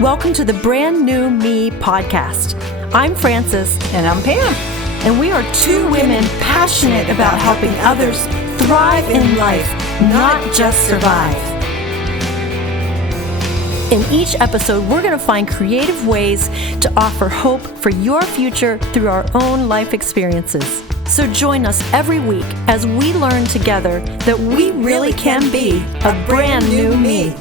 Welcome to the Brand New Me podcast. I'm Frances. And I'm Pam. And we are two women passionate about helping others thrive in life, not just survive. In each episode, we're going to find creative ways to offer hope for your future through our own life experiences. So join us every week as we learn together that we really can be a brand new me.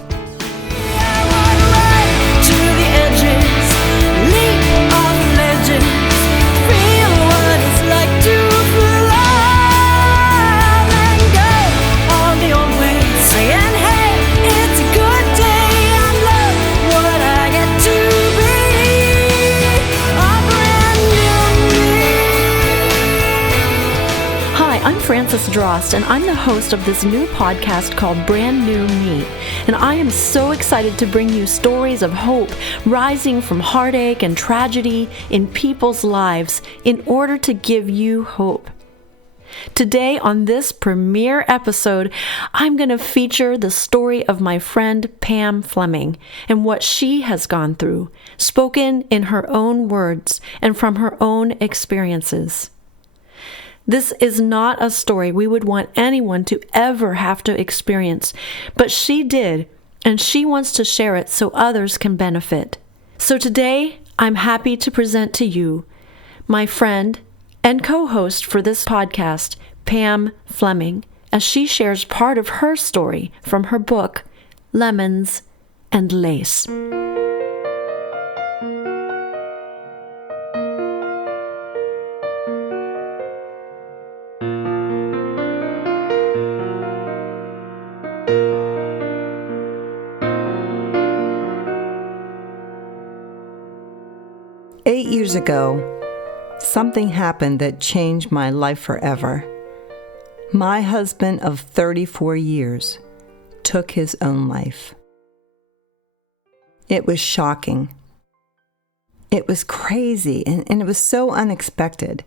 Frances Drost, and I'm the host of this new podcast called Brand New Me. And I am so excited to bring you stories of hope rising from heartache and tragedy in people's lives in order to give you hope. Today on this premiere episode, I'm going to feature the story of my friend Pam Fleming and what she has gone through, spoken in her own words and from her own experiences. This is not a story we would want anyone to ever have to experience, but she did, and she wants to share it so others can benefit. So today, I'm happy to present to you my friend and co-host for this podcast, Pam Fleming, as she shares part of her story from her book, Lemons and Lace. 8 years ago, something happened that changed my life forever. My husband of 34 years took his own life. It was shocking. It was crazy, and it was so unexpected.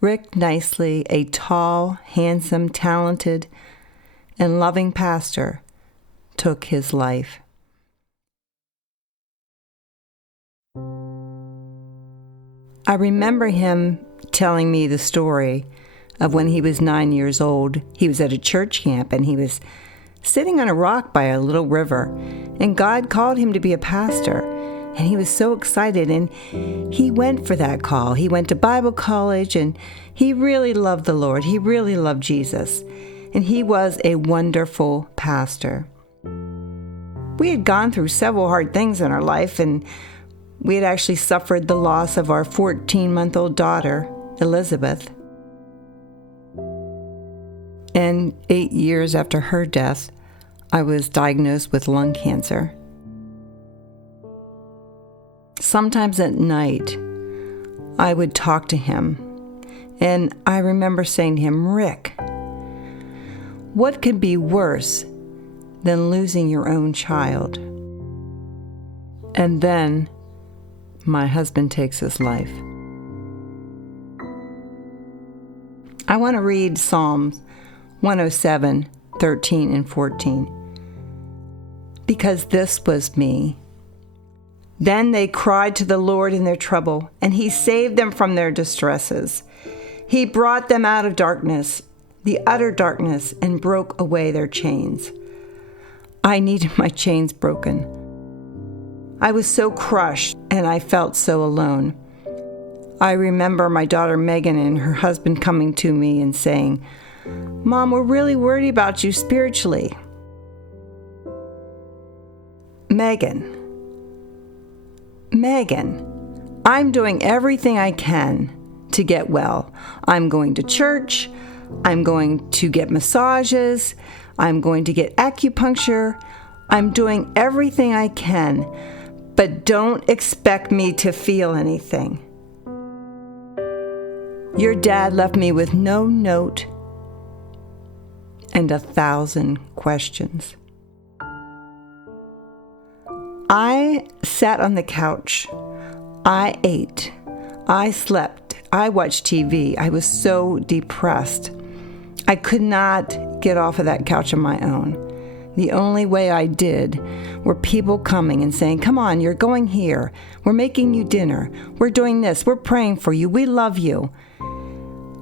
Rick Nicely, a tall, handsome, talented, and loving pastor, took his life. I remember him telling me the story of when he was 9 years old. He was at a church camp and he was sitting on a rock by a little river, and God called him to be a pastor. And he was so excited, and he went for that call. He went to Bible college, and he really loved the Lord. He really loved Jesus, and he was a wonderful pastor. We had gone through several hard things in our life, and we had actually suffered the loss of our 14-month-old daughter, Elizabeth. And 8 years after her death, I was diagnosed with lung cancer. Sometimes at night, I would talk to him, and I remember saying to him, "Rick, what could be worse than losing your own child?" And then my husband takes his life. I want to read Psalms 107, 13 and 14, because this was me. Then they cried to the Lord in their trouble, and he saved them from their distresses. He brought them out of darkness, the utter darkness, and broke away their chains. I needed my chains broken. I was so crushed, and I felt so alone. I remember my daughter Megan and her husband coming to me and saying, "Mom, we're really worried about you spiritually." Megan, I'm doing everything I can to get well. I'm going to church. I'm going to get massages. I'm going to get acupuncture. I'm doing everything I can, but don't expect me to feel anything. Your dad left me with no note and 1,000 questions. I sat on the couch. I ate. I slept. I watched TV. I was so depressed. I could not get off of that couch on my own. The only way I did were people coming and saying, "Come on, you're going here. We're making you dinner. We're doing this. We're praying for you. We love you."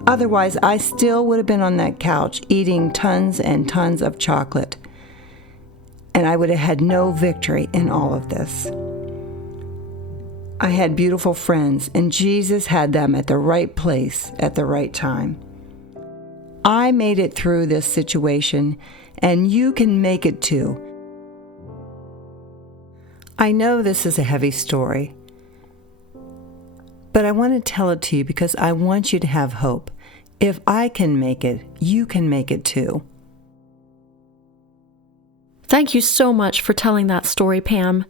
Otherwise, I still would have been on that couch eating tons and tons of chocolate. And I would have had no victory in all of this. I had beautiful friends, and Jesus had them at the right place at the right time. I made it through this situation, and you can make it too. I know this is a heavy story, but I want to tell it to you because I want you to have hope. If I can make it, you can make it too. Thank you so much for telling that story, Pam.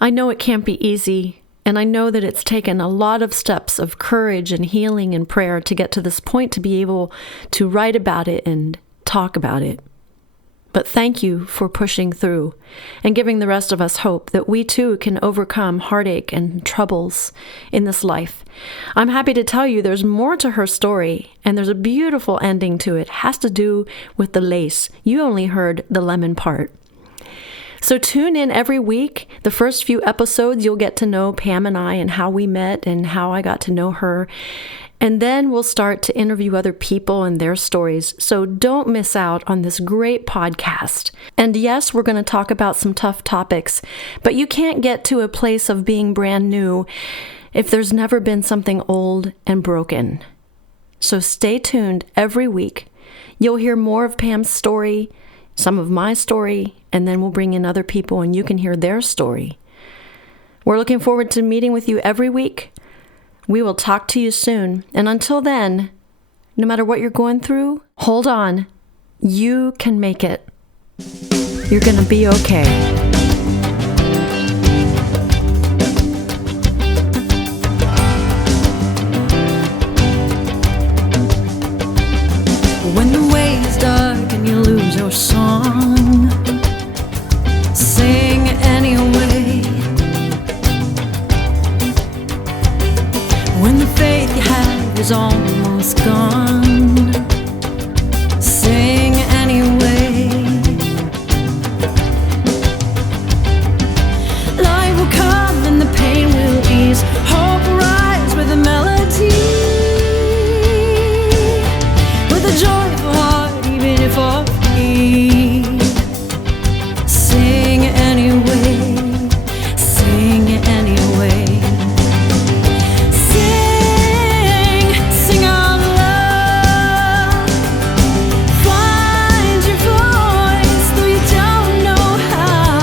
I know it can't be easy, and I know that it's taken a lot of steps of courage and healing and prayer to get to this point to be able to write about it and talk about it. But thank you for pushing through and giving the rest of us hope that we too can overcome heartache and troubles in this life. I'm happy to tell you there's more to her story, and there's a beautiful ending to it. It has to do with the lace. You only heard the lemon part. So tune in every week. The first few episodes, you'll get to know Pam and I and how we met and how I got to know her. And then we'll start to interview other people and their stories. So don't miss out on this great podcast. And yes, we're going to talk about some tough topics, but you can't get to a place of being brand new if there's never been something old and broken. So stay tuned every week. You'll hear more of Pam's story, some of my story, and then we'll bring in other people and you can hear their story. We're looking forward to meeting with you every week. We will talk to you soon. And until then, no matter what you're going through, hold on. You can make it. You're going to be okay. When the way is dark and you lose your song, sing anyway. When the faith you have is almost gone, sing anyway. Light will come and the pain will ease. Hope will rise with a melody, with a joyful heart, even if all free. Sing anyway, sing anyway. Sing out loud. Find your voice, though you don't know how.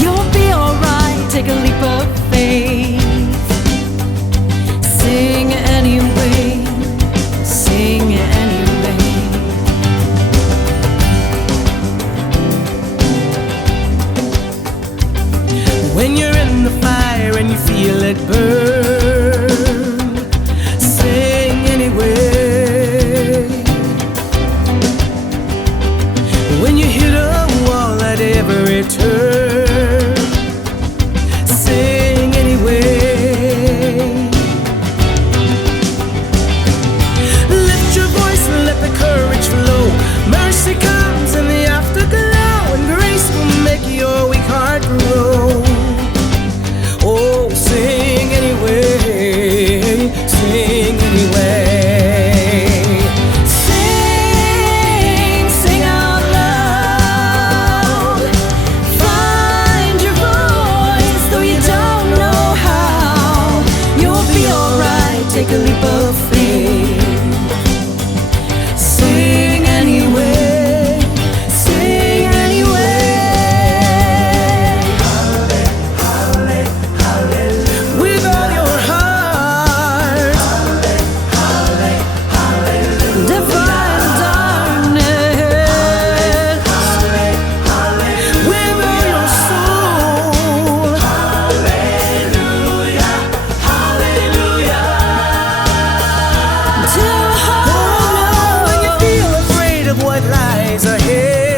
You'll be alright, take a leap of faith. Sing anyway, sing anyway. When you're in the fire and you feel it burn, sing anyway. When you hit a wall at every turn, sing anyway. Lift your voice and let the courage flow. Mercy comes in the afterglow, and grace will make your weak heart grow. Oh, sing anyway, sing anyway. Sing out loud. Find your voice, though you don't know how. You'll be alright, take a leap of faith. Sing anyway, sing anyway. With all your heart, defy the darkness. With all your soul, hallelujah, hallelujah. To hold on when you feel afraid of what lies ahead.